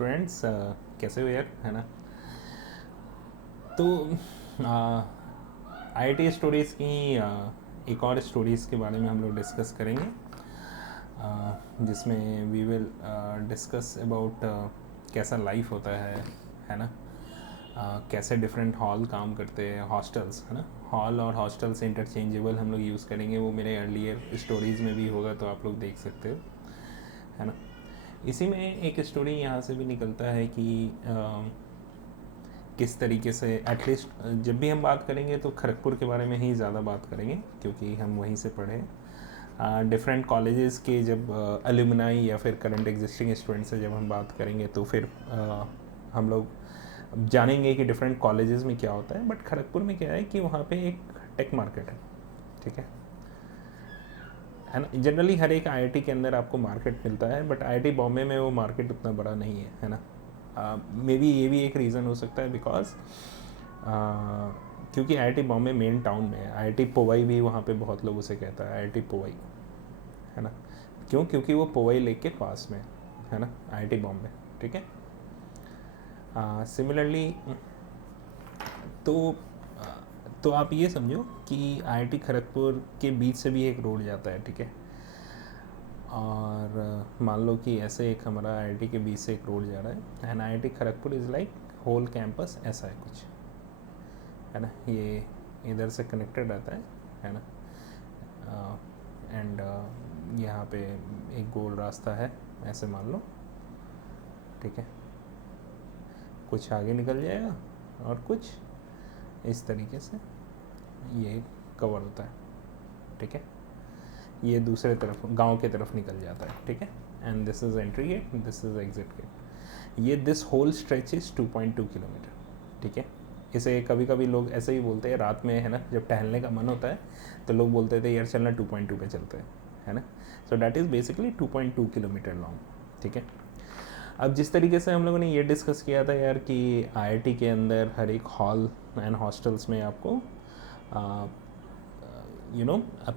Friends कैसे हो यार, है ना। तो आईटी स्टोरीज़ की एक और स्टोरीज़ के बारे में हम लोग डिस्कस करेंगे, जिसमें वी विल डिस्कस अबाउट कैसा लाइफ होता है ना। कैसे डिफरेंट हॉल काम करते हैं, हॉस्टल्स, है ना। हॉल और हॉस्टल्स इंटरचेंजेबल हम लोग यूज़ करेंगे, वो मेरे अर्लियर स्टोरीज़ में भी होगा, तो आप लोग देख सकते हो, है ना। इसी में एक स्टोरी यहाँ से भी निकलता है कि किस तरीके से एटलीस्ट जब भी हम बात करेंगे तो खड़गपुर के बारे में ही ज़्यादा बात करेंगे, क्योंकि हम वहीं से पढ़े। डिफरेंट कॉलेजेस के जब एलुमनाई या फिर करंट एग्जिस्टिंग स्टूडेंट से जब हम बात करेंगे तो फिर हम लोग जानेंगे कि डिफरेंट कॉलेजेस में क्या होता है। बट खड़गपुर में क्या है कि वहाँ पे एक टेक मार्केट है, ठीक है ना। जनरली हर एक आईआईटी के अंदर आपको मार्केट मिलता है, बट आईआईटी बॉम्बे में वो मार्केट उतना बड़ा नहीं है ना। मे बी ये भी एक रीज़न हो सकता है, बिकॉज क्योंकि आईआईटी बॉम्बे मेन टाउन में है। आईआईटी पोवई भी वहाँ पे बहुत लोग उसे कहता है, आईआईटी पोवई, है ना। क्यों? क्योंकि वो पोवई लेक के पास में है ना, आईआईटी बॉम्बे, ठीक है। सिमिलरली तो तो आप ये समझो कि आईआईटी खड़गपुर के बीच से भी एक रोड जाता है, ठीक है। और मान लो कि ऐसे एक हमारा आईआईटी के बीच से एक रोड जा रहा है, and IIT Kharagpur is like whole campus, ऐसा है कुछ, है ना। ये इधर से कनेक्टेड रहता है ना। एंड यहाँ पे एक गोल रास्ता है, ऐसे मान लो, ठीक है। कुछ आगे निकल जाएगा और कुछ इस तरीके से ये कवर होता है, ठीक है। ये दूसरे तरफ गांव के तरफ निकल जाता है, ठीक है। And this is entry gate, this is exit gate. ये this whole stretch is 2.2 kilometre, ठीक है। इसे कभी कभी लोग ऐसे ही बोलते हैं रात में, है ना, जब टहलने का मन होता है तो लोग बोलते थे यार चलना 2.2 पे चलते हैं, है ना। So that is basically 2.2 kilometre long, ठीक है। अब जिस तरीके से हम लोगों ने ये डिस्कस किया था यार कि आईआईटी के अंदर हर एक हॉल एंड हॉस्टल्स में आपको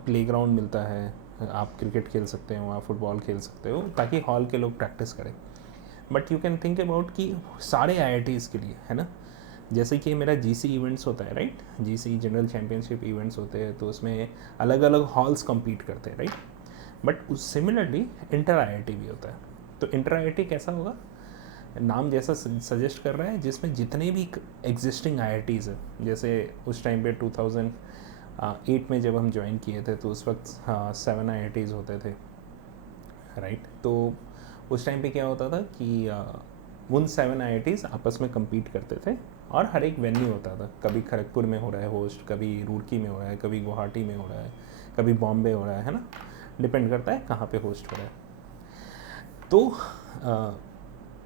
प्ले ग्राउंड मिलता है, आप क्रिकेट खेल सकते हो, आप फुटबॉल खेल सकते हो, ताकि हॉल के लोग प्रैक्टिस करें। But you can think about कि सारे आईआईटीज़ के लिए, है ना, जैसे कि मेरा जीसी इवेंट्स होता है, right, GC general championship events होते हैं, तो उसमें अलग अलग हॉल्स compete करते हैं, राइट। बट उस सिमिलरली इंटर आईआईटी भी होता है। तो इंटर आईआईटी कैसा होगा, नाम जैसा सजेस्ट कर रहा है, जिसमें जितने भी एग्जिस्टिंग आईआईटीज़ है, जैसे उस टाइम पे 2008 में जब हम ज्वाइन किए थे तो उस वक्त 7 आईआईटीज़ होते थे, राइट। तो उस टाइम पे क्या होता था कि उन 7 आईआईटीज़ आपस में compete करते थे, और हर एक वेन्यू होता था, कभी खड़गपुर में हो रहा है होस्ट, कभी रुड़की में हो रहा है, कभी गुवाहाटी में हो रहा है, कभी बॉम्बे हो रहा है ना, डिपेंड करता है कहाँ पे होस्ट हो रहा है। तो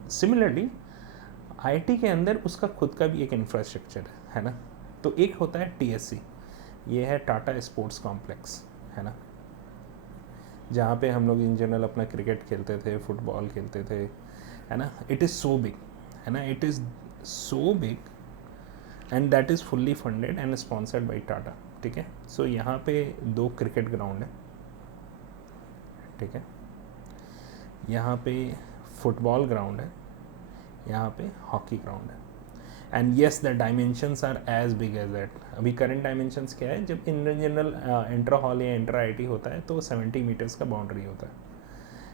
सिमिलरली आईआईटी के अंदर उसका खुद का भी एक इंफ्रास्ट्रक्चर है ना। तो एक होता है टीएससी, ये है टाटा स्पोर्ट्स कॉम्प्लेक्स, है ना, जहाँ पे हम लोग इन जनरल अपना क्रिकेट खेलते थे, फुटबॉल खेलते थे, है ना। इट इज़ सो बिग, है ना, it is so big, and that is fully funded and sponsored by Tata, ठीक है। सो यहाँ पे 2 क्रिकेट ग्राउंड है, ठीक है। यहाँ पे फुटबॉल ग्राउंड है, यहाँ पे हॉकी ग्राउंड है। And yes the dimensions are as big as that. अभी करंट डायमेंशंस क्या है, जब इन जनरल इंट्रा हॉल या इंट्रा आईटी होता है तो 70 मीटर्स का बाउंड्री होता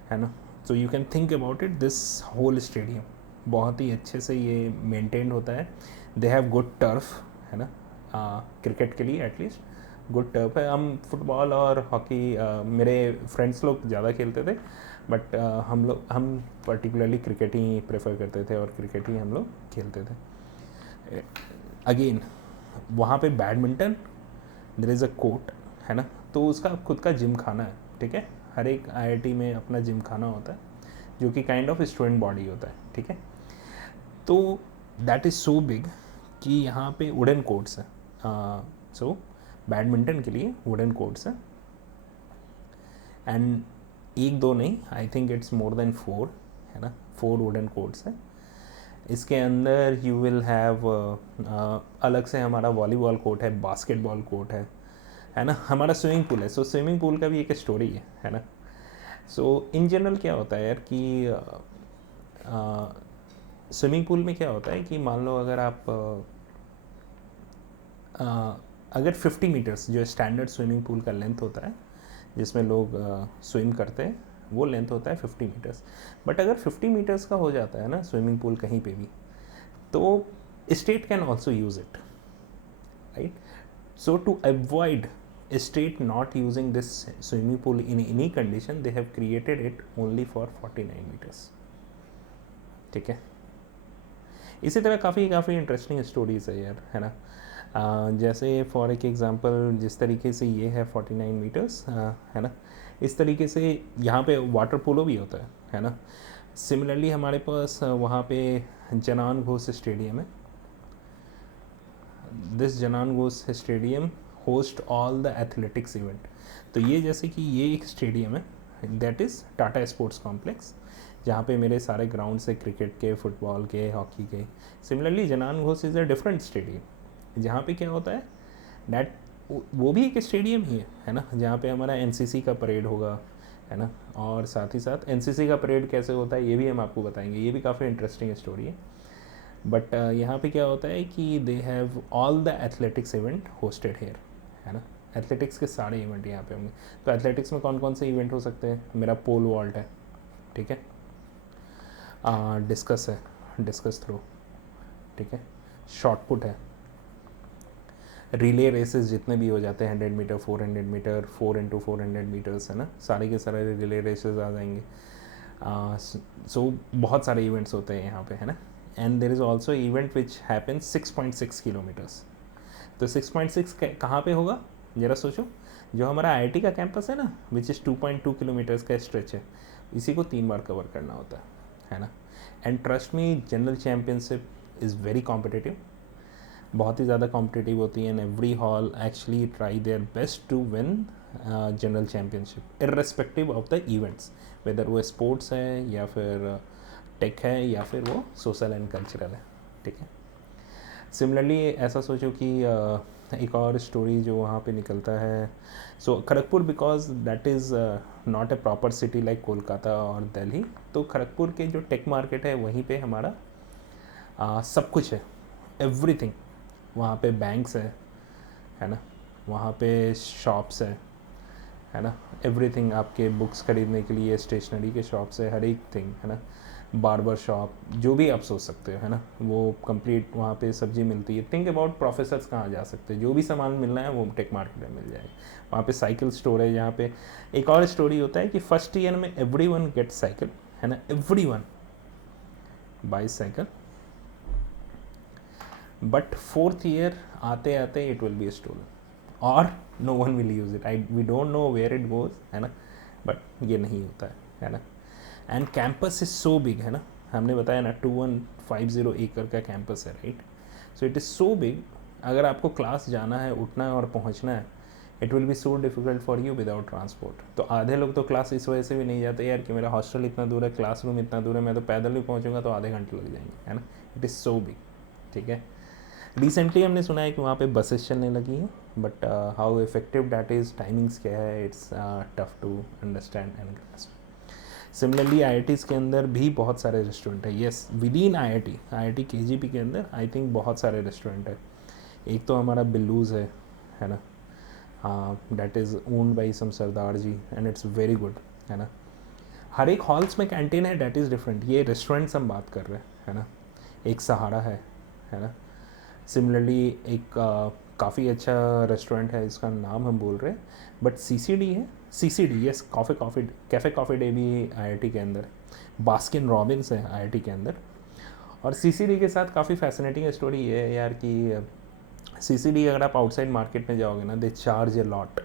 है ना। So you can think about it, this whole stadium बहुत ही अच्छे से ये मेंटेन होता है। दे हैव गुड टर्फ, है ना, क्रिकेट के लिए एटलीस्ट गुड टर्फ है। हम फुटबॉल और हॉकी मेरे फ्रेंड्स लोग ज़्यादा खेलते थे, बट हम पर्टिकुलरली क्रिकेट ही प्रेफर करते थे, और क्रिकेट ही हम लोग खेलते थे। अगेन वहाँ पे badminton, there is a court, है ना। तो उसका खुद का जिम खाना है, ठीक है। हर एक आईआईटी में अपना जिम खाना होता है, जो कि काइंड ऑफ स्टूडेंट बॉडी होता है, ठीक है। तो दैट इज़ सो बिग कि यहाँ पे वुडन कोर्ट्स है। सो बैडमिंटन के लिए वुडन कोर्ट्स है, एंड एक दो नहीं, I think it's more than 4, है ना, 4 वुडन कोर्ट्स है। इसके अंदर यू विल हैव अलग से हमारा वॉलीबॉल कोर्ट है, बास्केटबॉल कोर्ट है ना, हमारा स्विमिंग पूल है। सो स्विमिंग पूल का भी एक स्टोरी है ना। सो इन जनरल क्या होता है यार कि स्विमिंग पूल में क्या होता है कि मान लो अगर आप अगर 50 मीटर्स जो स्टैंडर्ड स्विमिंग पूल का लेंथ होता है जिसमें लोग स्विम करते हैं, वो लेंथ होता है 50 मीटर्स। बट अगर 50 मीटर्स का हो जाता है ना स्विमिंग पूल कहीं पे भी, तो state can also use it, right? So to avoid state not using this swimming pool in any condition, they have created it only for 49 meters. ठीक है, इसी तरह काफ़ी इंटरेस्टिंग स्टोरीज है यार, है ना। जैसे फॉर एक एग्जांपल जिस तरीके से ये है 49 मीटर्स, है ना, इस तरीके से यहाँ पे वाटर पोलो भी होता है ना। सिमिलरली हमारे पास वहाँ पे जनान घोष स्टेडियम है। This Jnan Ghosh stadium host all the athletics event. तो ये जैसे कि ये एक स्टेडियम है, that is Tata sports complex, जहाँ पे मेरे सारे ग्राउंड्स है क्रिकेट के, फुटबॉल के, हॉकी के। Similarly Jnan Ghosh is a different stadium, जहाँ पे क्या होता है दैट वो भी एक स्टेडियम ही है ना, जहाँ पे हमारा एनसीसी का परेड होगा, है ना। और साथ ही साथ एनसीसी का परेड कैसे होता है ये भी हम आपको बताएंगे, ये भी काफ़ी इंटरेस्टिंग स्टोरी है। बट यहाँ पे क्या होता है कि they have all the athletics event hosted here, है ना। एथलेटिक्स के सारे इवेंट यहाँ पे होंगे। तो एथलेटिक्स में कौन कौन से इवेंट हो सकते हैं? मेरा पोल वॉल्ट है, ठीक है, डिस्कस है, डिस्कस थ्रो, ठीक है, शॉर्ट पुट है, रिले रेसेस जितने भी हो जाते हैं 100 मीटर, 400 मीटर, 4x400 मीटर्स, है ना, सारे के सारे रिले रेसेस आ जाएंगे। सो बहुत सारे इवेंट्स होते हैं यहाँ पे, है ना। And there is also event which happen 6.6 kilometres. तो 6.6 कहाँ पे होगा ज़रा सोचो, जो हमारा आईआईटी का कैंपस है ना, विच इज़ 2.2 किलोमीटर्स का स्ट्रेच है, इसी को 3 बार कवर करना होता है ना। And trust me, general championship is very competitive, बहुत ही ज़्यादा कॉम्पिटिटिव होती है। And every hall actually try their best to win general championship irrespective of the events, whether वो स्पोर्ट्स है या फिर टेक है या फिर वो सोशल एंड कल्चरल है, ठीक है। सिमिलरली ऐसा सोचो कि एक और स्टोरी जो वहाँ पे निकलता है, so Kharagpur, because that is not a proper city like Kolkata और दिल्ली, तो खड़गपुर के जो टेक मार्केट है वहीं पे हमारा सब कुछ है, एवरीथिंग। वहाँ पे बैंक्स है ना, वहाँ पे शॉप्स है ना, एवरीथिंग, आपके बुक्स खरीदने के लिए स्टेशनरी के शॉप्स है, हर एक थिंग, है ना, बार्बर शॉप, जो भी आप सोच सकते हो, है ना, वो कंप्लीट वहाँ पे सब्जी मिलती है। थिंक अबाउट प्रोफेसर्स कहाँ जा सकते हैं, जो भी सामान मिलना है वो टेक मार्केट में मिल जाएगा। वहाँ पे साइकिल स्टोर है, जहाँ पे एक और स्टोरी होता है कि फर्स्ट ईयर में एवरीवन गेट साइकिल, है ना, everyone buys cycle, but 4th year आते आते इट विल बी स्टोलन और no one will use it. We don't know where it goes, है ना, बट ये नहीं होता है ना। And campus is so big, है ना, हमने बताया ना 2150 एकड़ का कैंपस है, right. So it is so big, अगर आपको क्लास जाना है, उठना है और पहुंचना है, it will B so difficult for you without transport. तो आधे लोग तो क्लास इस वजह से भी नहीं जाते यार कि मेरा हॉस्टल इतना दूर है, क्लासरूम इतना दूर है, मैं तो पैदल भी पहुँचूँगा तो आधे घंटे लग जाएंगे, है ना। इट इज़ सो बिग, ठीक है। रिसेंटली हमने सुना है कि वहाँ पे बसेस चलने लगी हैं, but how effective that is, timings क्या है, it's tough to understand and grasp. Similarly IITs के अंदर भी बहुत सारे रेस्टोरेंट है, yes, within IIT KGP के अंदर आई थिंक बहुत सारे रेस्टोरेंट है। एक तो हमारा बिल्लूज़ है ना, that is owned by some Sardar ji and it's very good, है ना। हर एक हॉल्स में कैंटीन है, डैट इज़ डिफरेंट। ये रेस्टोरेंट्स हम बात कर रहे हैं, है ना। एक सहारा है ना। सिमिलरली एक काफ़ी अच्छा रेस्टोरेंट है, इसका नाम हम बोल रहे हैं, बट सीसीडी है, CCD, yes, cafe coffee day भी आईआईटी के अंदर, बास्किन रॉबिन्स है आईआईटी के अंदर। और सीसीडी के साथ काफ़ी फैसिनेटिंग स्टोरी ये है यार कि सीसीडी अगर आप आउटसाइड मार्केट में जाओगे ना, they charge a lot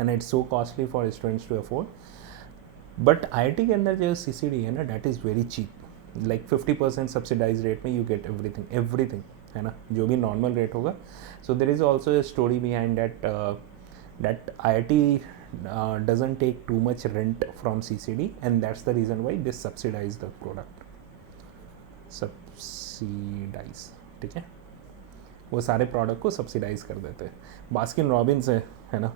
and it's so costly for students to afford. But IIT के अंदर जो सीसीडी है ना, that is very cheap, like 50% subsidize rate में यू गेट एवरीथिंग, है ना, जो भी नॉर्मल रेट होगा। So there is also a story behind that IIT doesn't take too much rent from CCD and that's the reason why they subsidize the product, subsidize, ठीक है, वो सारे product को सब्सिडाइज कर देते हैं। बास्किन रॉबिन्स है ना,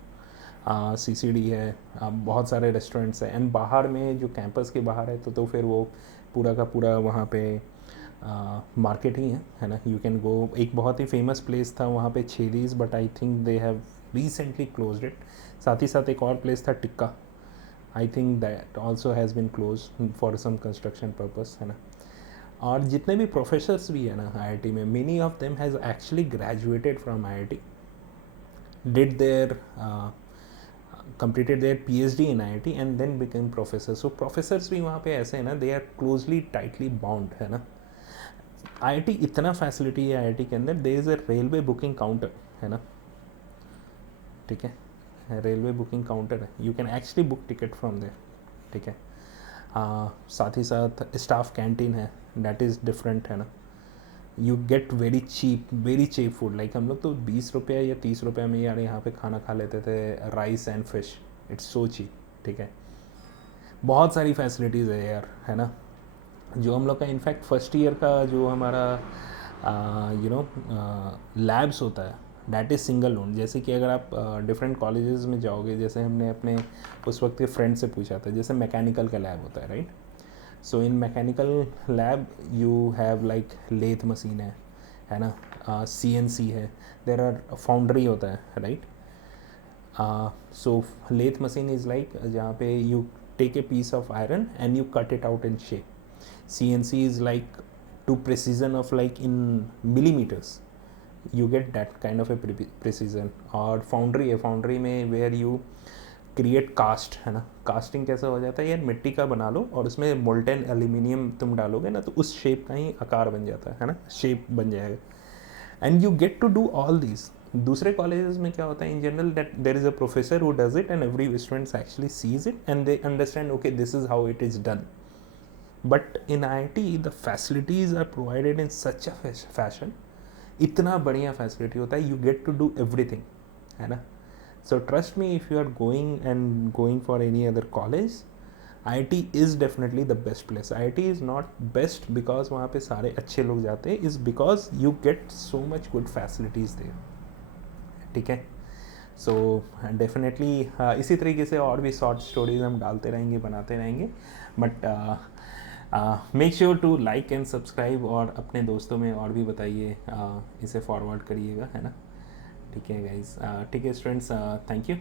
सीसीडी है, बहुत सारे रेस्टोरेंट्स हैं। एंड बाहर में जो कैंपस के बाहर है तो फिर वो पूरा का पूरा वहाँ पे मार्केट ही है ना. You can go. एक बहुत ही फेमस प्लेस था वहाँ पे छेलीज, but I think they have recently closed it. साथ ही साथ एक और प्लेस था Tikka. I think that also has been close for some construction purpose, है ना. और जितने भी प्रोफेसर्स भी है ना IIT में, many of them has actually graduated from IIT, did their completed their PhD in IIT and then became professors. So professors भी वहाँ पे ऐसे हैं ना, they are closely tightly bound, है ना. IIT इतना फैसिलिटी है IIT के अंदर, there is a railway booking counter, है ना. ठीक है, रेलवे बुकिंग काउंटर है. You can actually book ticket from there. ठीक है. साथ ही साथ स्टाफ कैंटीन है, दैट इज़ डिफरेंट, है ना. You get very cheap food. Like हम लोग तो 20 रुपये या 30 रुपये में यार यहाँ पे खाना खा लेते थे, rice and fish. It's so cheap. ठीक है. बहुत सारी फैसिलिटीज़ है यार, है ना. जो हम लोग का इनफैक्ट फर्स्ट ईयर का जो हमारा लैब्स होता है, डैट इज़ सिंगल ओन. जैसे कि अगर आप डिफरेंट कॉलेजेस में जाओगे, जैसे हमने अपने उस वक्त के फ्रेंड से पूछा था, जैसे मैकेनिकल का लैब होता है, right. So in mechanical lab you have like lathe machine है ना. CNC है, देर आर फाउंड्री होता है, right. So lathe machine is like जहाँ पे you take a piece of iron and you cut it out in shape. CNC is like to precision of like in millimeters. You get that kind of a precision. और foundry है, foundry में where you create cast, है ना. Casting कैसे हो जाता है यार, मिट्टी का बना लो और उसमें मोल्टेन एल्यूमिनियम तुम डालोगे ना, तो उस शेप का ही आकार बन जाता है ना, शेप बन जाएगा. And you get to do all this. दूसरे कॉलेजेस में क्या होता है in general, that there is a professor who does it and every students actually sees it and they understand okay this is how it is done. But in IIT the facilities are provided in such a fashion, इतना बढ़िया facility होता है, you get to do everything, है ना. So trust me, if you are going for any other college, IIT is definitely the best place. IIT is not best because वहाँ पे सारे अच्छे लोग जाते हैं, is because you get so much good facilities there. ठीक है. So definitely इसी तरीके से और भी शॉर्ट स्टोरीज हम डालते रहेंगे, बनाते रहेंगे. But make sure to like and subscribe और अपने दोस्तों में और भी बताइए, इसे फॉरवर्ड करिएगा, है ना. ठीक है गाइज. ठीक है स्टूडेंट्स, थैंक यू.